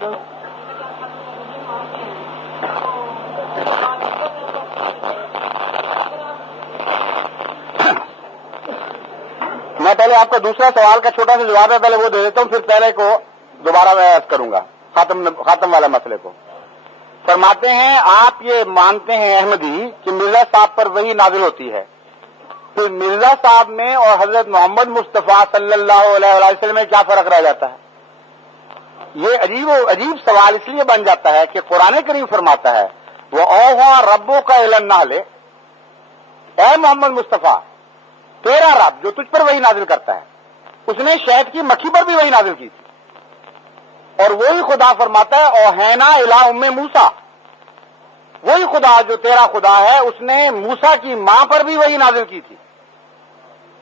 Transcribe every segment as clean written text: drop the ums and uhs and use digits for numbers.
میں پہلے آپ کا دوسرا سوال کا چھوٹا سا جواب ہے، پہلے وہ دے دیتا ہوں، پھر پہلے کو دوبارہ میں عرض کروں گا خاتم والا مسئلے کو۔ فرماتے ہیں آپ یہ مانتے ہیں احمدی کہ مرزا صاحب پر وحی نازل ہوتی ہے، پھر مرزا صاحب میں اور حضرت محمد مصطفیٰ صلی اللہ علیہ وسلم میں کیا فرق رہ جاتا ہے؟ یہ عجیب سوال اس لیے بن جاتا ہے کہ قرآن کریم فرماتا ہے وہ اوحا ربو کا الی النحل، اے محمد مصطفیٰ تیرا رب جو تجھ پر وحی نازل کرتا ہے اس نے شہد کی مکھی پر بھی وحی نازل کی تھی، اور وہی خدا فرماتا ہے اوحینا الی ام موسیٰ، وہی خدا جو تیرا خدا ہے اس نے موسیٰ کی ماں پر بھی وحی نازل کی تھی۔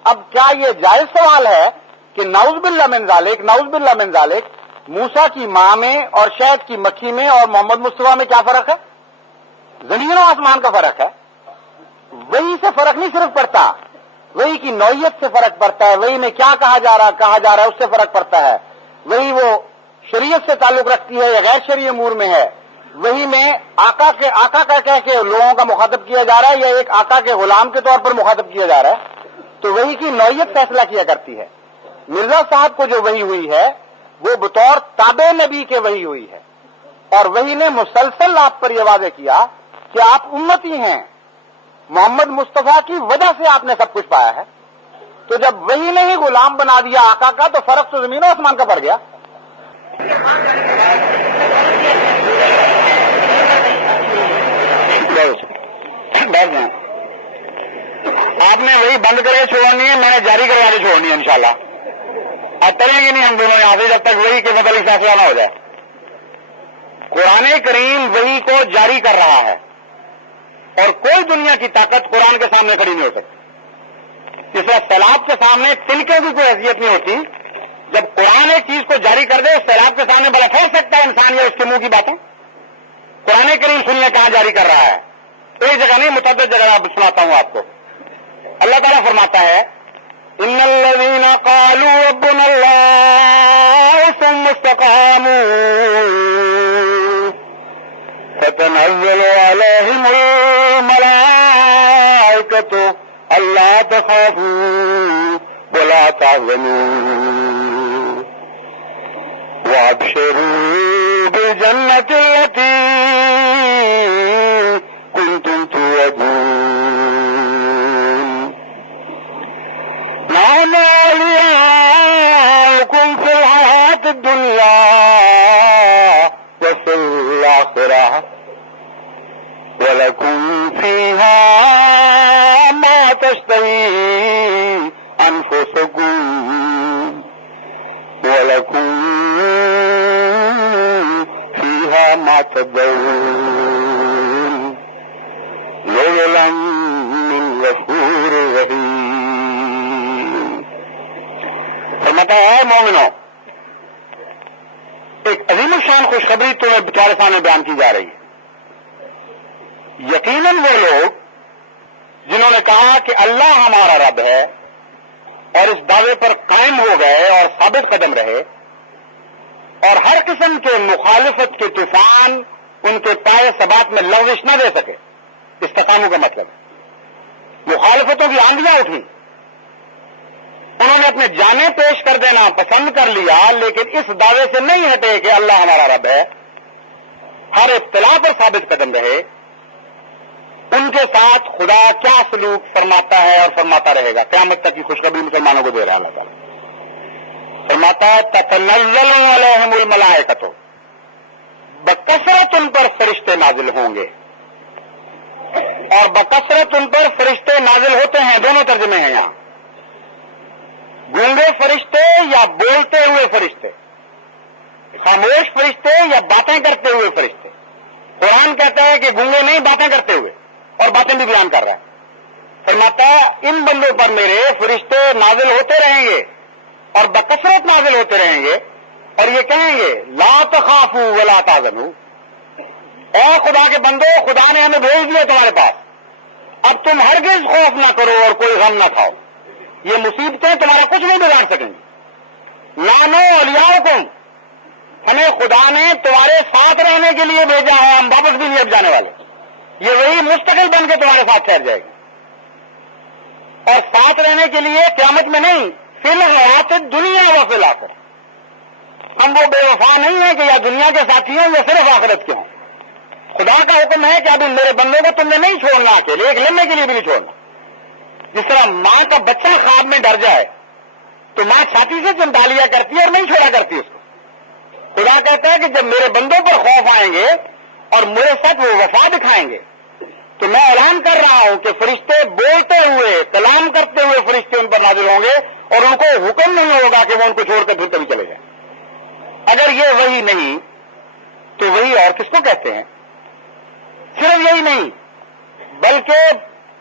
اب کیا یہ جائز سوال ہے کہ نعوذ باللہ من ذالک موسیٰ کی ماں میں اور شہد کی مکھی میں اور محمد مصطفیٰ میں کیا فرق ہے؟ زمین و آسمان کا فرق ہے۔ وہی سے فرق نہیں صرف پڑتا، وہی کی نوعیت سے فرق پڑتا ہے، وہی میں کیا کہا جا رہا ہے اس سے فرق پڑتا ہے، وہی وہ شریعت سے تعلق رکھتی ہے یا غیر شرعی امور میں ہے، وہی میں آقا کا کہہ کے لوگوں کا مخاطب کیا جا رہا ہے یا ایک آقا کے غلام کے طور پر مخاطب کیا جا رہا ہے، تو وہی کی نوعیت فیصلہ کیا کرتی ہے۔ مرزا صاحب کو جو وحی ہوئی ہے وہ بطور تابع نبی کے وحی ہوئی ہے، اور وحی نے مسلسل آپ پر یہ واضح کیا کہ آپ امتی ہیں، محمد مصطفیٰ کی وجہ سے آپ نے سب کچھ پایا ہے۔ تو جب وحی نے ہی غلام بنا دیا آقا کا تو فرق تو زمین و آسمان کا پڑ گیا۔ آپ نے وہی بند کرے چھوڑنی ہے، میں نے جاری کروا کے چھوڑنی ہے انشاءاللہ۔ اب چلیں گے نہیں ہم دونوں یہاں سے جب تک وہی کے متعلق فیصلہ نہ ہو جائے۔ قرآن کریم وحی کو جاری کر رہا ہے اور کوئی دنیا کی طاقت قرآن کے سامنے کھڑی نہیں ہو سکتی۔ جس طرح سیلاب کے سامنے تنکے کی کوئی حیثیت نہیں ہوتی، جب قرآن ایک چیز کو جاری کر دے سیلاب کے سامنے بڑا ٹھہر سکتا ہے انسان یا اس کے منہ کی باتیں؟ قرآن کریم سنیے کہاں جاری کر رہا ہے، ایک جگہ نہیں متعدد جگہ آپ سناتا ہوں آپ کو۔ اللہ تعالیٰ فرماتا ہے ان الذین قالوا ربنا اللہ ثم استقاموا فتنزل علیہم الملائکۃ الا تخافوا ولا تحزنوا وابشروا بالجنة التي كنتم توعدون نحن أولياؤكم في الحياة الدنيا وفي الآخرة ولكم فيها ما تشتهي أنفسكم ولكم فيها ما تدعون نزلا من غفور رحيم۔ فرماتا ہے مومنو، ایک عظیم الشان خوشخبری تمہیں تمہارے سامنے بیان کی جا رہی ہے۔ یقیناً وہ لوگ جنہوں نے کہا کہ اللہ ہمارا رب ہے اور اس دعوے پر قائم ہو گئے اور ثابت قدم رہے اور ہر قسم کے مخالفت کے طوفان ان کے پائے ثبات میں لغزش نہ دے سکے، استقاموا کا مطلب ہے مخالفتوں کی آندیاں اٹھی، انہوں نے اپنے جانیں پیش کر دینا پسند کر لیا لیکن اس دعوے سے نہیں ہٹے کہ اللہ ہمارا رب ہے، ہر ابتلا پر ثابت قدم رہے، ان کے ساتھ خدا کیا سلوک فرماتا ہے اور فرماتا رہے گا قیامت تک کی خوشخبری مسلمانوں کو دے رہا اللہ تعالیٰ۔ فرماتا ہے تتنزل علیہم الملائکۃ، بکثرت ان پر فرشتے نازل ہوں گے، اور بکثرت ان پر فرشتے نازل ہوتے ہیں، دونوں ترجمے ہیں یہاں، گونگے فرشتے یا بولتے ہوئے فرشتے، خاموش فرشتے یا باتیں کرتے ہوئے فرشتے۔ قرآن کہتا ہے کہ گونگے نہیں، باتیں کرتے ہوئے، اور باتیں بھی بیان کر رہا ہے۔ فرماتا ہے ان بندوں پر میرے فرشتے نازل ہوتے رہیں گے اور بکثرت نازل ہوتے رہیں گے، اور یہ کہیں گے لا تخافوا ولا تحزنوا، اے خدا کے بندو خدا نے ہمیں بھیج دیا تمہارے پاس، اب تم ہرگز خوف نہ کرو اور کوئی غم نہ کھاؤ، یہ مصیبتیں تمہارا کچھ نہیں بگاڑ سکیں گی۔ نانو اولیاؤکم، ہمیں خدا نے تمہارے ساتھ رہنے کے لیے بھیجا ہے، ہم واپس بھی نہیں اب جانے والے، یہ وہی مستقل بن کے تمہارے ساتھ ٹھہر جائے گی، اور ساتھ رہنے کے لیے قیامت میں نہیں، فی الحیات دنیا و فی الآخرہ۔ ہم وہ بے وفا نہیں ہیں کہ یا دنیا کے ساتھی ہوں یا صرف آخرت کے ہوں۔ خدا کا حکم ہے کہ ابھی میرے بندوں کو تم نے نہیں چھوڑنا، اکیلے ایک لمحے کے لیے بھی نہیں چھوڑنا۔ جس طرح ماں کا بچہ خواب میں ڈر جائے تو ماں چھاتی سے چمٹا لیا کرتی ہے اور نہیں چھوڑا کرتی اس کو۔ خدا کہتا ہے کہ جب میرے بندوں پر خوف آئیں گے اور میرے ساتھ وہ وفا دکھائیں گے تو میں اعلان کر رہا ہوں کہ فرشتے بولتے ہوئے، کلام کرتے ہوئے فرشتے ان پر نازل ہوں گے، اور ان کو حکم نہیں ہوگا کہ وہ ان کو چھوڑ کر پھر کبھی چلے جائیں۔ اگر یہ وہی نہیں تو وہی اور کس کو کہتے ہیں؟ صرف یہی نہیں بلکہ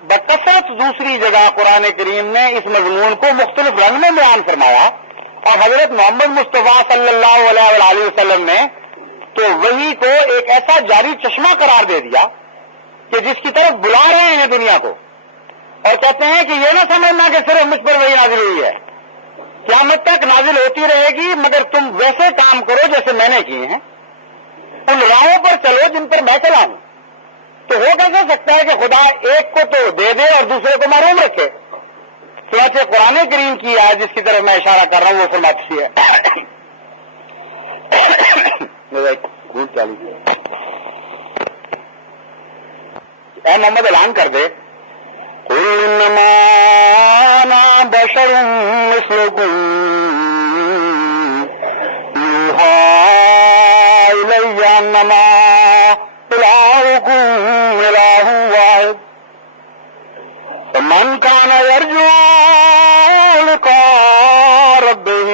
بکثرت دوسری جگہ قرآن کریم نے اس مضمون کو مختلف رنگ میں بیان فرمایا، اور حضرت محمد مصطفیٰ صلی اللہ علیہ وآلہ وسلم نے تو وہی کو ایک ایسا جاری چشمہ قرار دے دیا کہ جس کی طرف بلا رہے ہیں دنیا کو، اور کہتے ہیں کہ یہ نہ سمجھنا کہ صرف مجھ پر وہی نازل ہوئی ہے، قیامت تک نازل ہوتی رہے گی، مگر تم ویسے کام کرو جیسے میں نے کیے ہیں، ان راہوں پر چلو جن پر میں چلا ہوں۔ تو ہو کیسے سکتا ہے کہ خدا ایک کو تو دے دے اور دوسرے کو محروم رکھے؟ چنانچہ قرآن کریم کی آیت جس کی طرف میں اشارہ کر رہا ہوں وہ فرماتی ہے اے محمد اعلان کر دے، قُلْ إِنَّمَا أَنَا بَشَرٌ مِثْلُكُمْ يُوحَىٰ إِلَيَّ أَنَّمَا إِلَٰهُكُمْ إِلَٰهٌ وَاحِدٌ فَمَنْ كَانَ يَرْجُو لِقَاءَ رَبِّهِ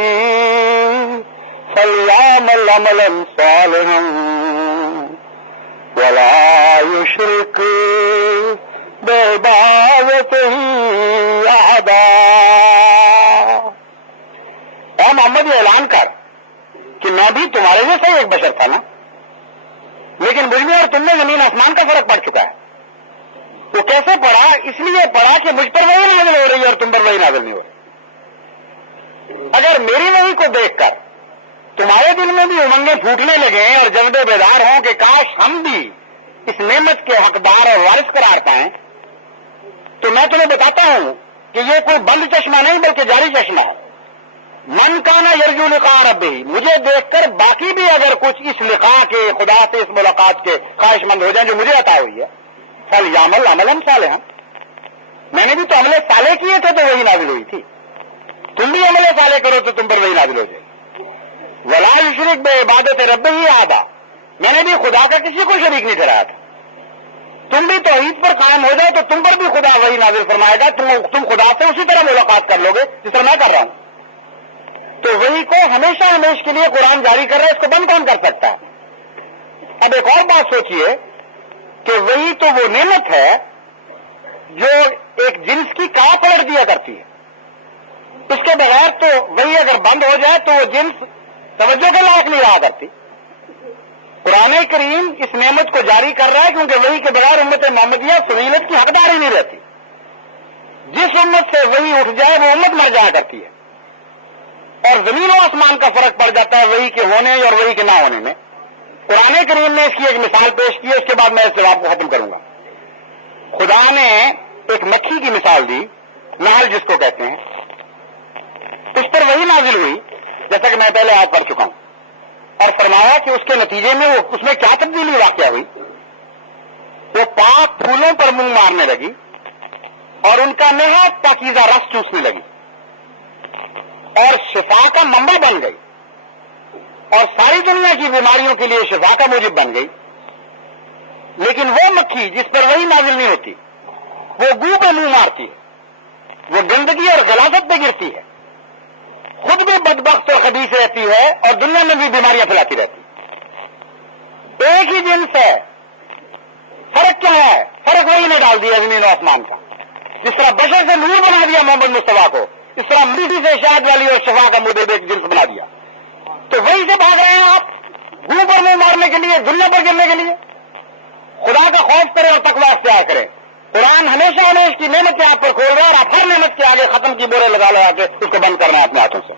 فَلْيَعْمَلْ عَمَلًا صَالِحًا وَلَا يُشْرِكْ بِعِبَادَتِهِ أَحَدًا۔ اے محمد یہ اعلان کر کہ میں بھی تمہارے جیسا ایک بشر تھا نا، لیکن مجھ میں اور تم میں زمین آسمان کا فرق پڑ چکا ہے۔ وہ کیسے پڑا؟ اس لیے پڑا کہ مجھ پر وہی نازل ہو رہی ہے اور تم پر وہی نازل نہیں ہو رہی۔ اگر میری وحی کو دیکھ کر تمہارے دل میں بھی امنگیں پھوٹنے لگیں اور جذبے بیدار ہوں کہ کاش ہم بھی اس نعمت کے حقدار اور وارث قرار پائیں، تو میں تمہیں بتاتا ہوں کہ یہ کوئی بند چشمہ نہیں بلکہ جاری چشمہ ہے۔ من کانا یرجو لقاء ربہ، مجھے دیکھ کر باقی بھی اگر کچھ اس لقاء کے، خدا سے اس ملاقات کے خواہش مند ہو جائیں جو مجھے عطا ہوئی ہے، فلیعمل عملا صالحا، میں نے بھی تو عمل صالح کیے تھے تو وہی نازل ہوئی تھی، تم بھی عمل صالح کرو تو تم پر وہی نازل ہو جائے گی۔ ولا یشرک بعبادت ربہ احدا، میں نے بھی خدا کا کسی کو شریک نہیں ٹھہرایا تھا، تم بھی توحید پر قائم ہو جائے تو تم پر بھی خدا وہی نازل فرمائے گا، تم خدا سے اسی طرح ملاقات کر لو گے جس طرح میں کر رہا ہوں۔ تو وہی کو ہمیشہ ہمیشہ کے لیے قرآن جاری کر رہا ہے، اس کو بند کون کر سکتا ہے؟ اب ایک اور بات سوچئے کہ وہی تو وہ نعمت ہے جو ایک جنس کی کایا پلٹ دیا کرتی ہے، اس کے بغیر تو وہی اگر بند ہو جائے تو وہ جنس توجہ کے لائق نہیں رہا کرتی۔ قرآن کریم اس نعمت کو جاری کر رہا ہے کیونکہ وہی کے بغیر امت محمدیہ فضیلت کی حقدار ہی نہیں رہتی، جس امت سے وہی اٹھ جائے وہ امت مر جایا کرتی ہے، اور زمین و آسمان کا فرق پڑ جاتا ہے وہی کے ہونے اور وہی کے نہ ہونے میں۔ قرآن کریم نے اس کی ایک مثال پیش کی ہے، اس کے بعد میں اس جواب کو ختم کروں گا۔ خدا نے ایک مکھی کی مثال دی، نحل جس کو کہتے ہیں، اس پر وہی نازل ہوئی جیسا کہ میں پہلے آج پڑھ چکا ہوں، اور فرمایا کہ اس کے نتیجے میں اس میں کیا تبدیلی واقع ہوئی؟ وہ پاک پھولوں پر منہ مارنے لگی اور ان کا نہایت پاکیزہ رس چوسنے لگی اور شفا کا منبع بن گئی، اور ساری دنیا کی بیماریوں کے لیے شفا کا موجب بن گئی۔ لیکن وہ مکھی جس پر وہی نازل نہیں ہوتی، وہ گو پہ منہ مارتی ہے، وہ گندگی اور غلاظت پہ گرتی ہے، خود بھی بدبخت اور خبیث رہتی ہے اور دنیا میں بھی بیماریاں پھیلاتی رہتی ہے۔ ایک ہی جنس ہے، فرق کیا ہے؟ فرق وہی نے ڈال دیا زمین و آسمان کا۔ جس طرح بشر سے نور بنا دیا محمد مصطفیٰ کو، اس طرح میٹھی سے شہد والی اور شفا کا مدد ایک جنس بنا دیا۔ تو وہی سے بھاگ رہے ہیں آپ گو پر منہ مارنے کے لیے، دنیا پر گرنے کے لیے؟ خدا کا خوف کریں اور تقویٰ اختیار کریں۔ قرآن ہمیشہ ہمیشہ کی نعمتیں آپ پر کھول رہا ہے اور آپ ہر نعمت کے آگے ختم کی بورے لگا کے اس کو بند کرنا ہے اپنے ہاتھوں سے۔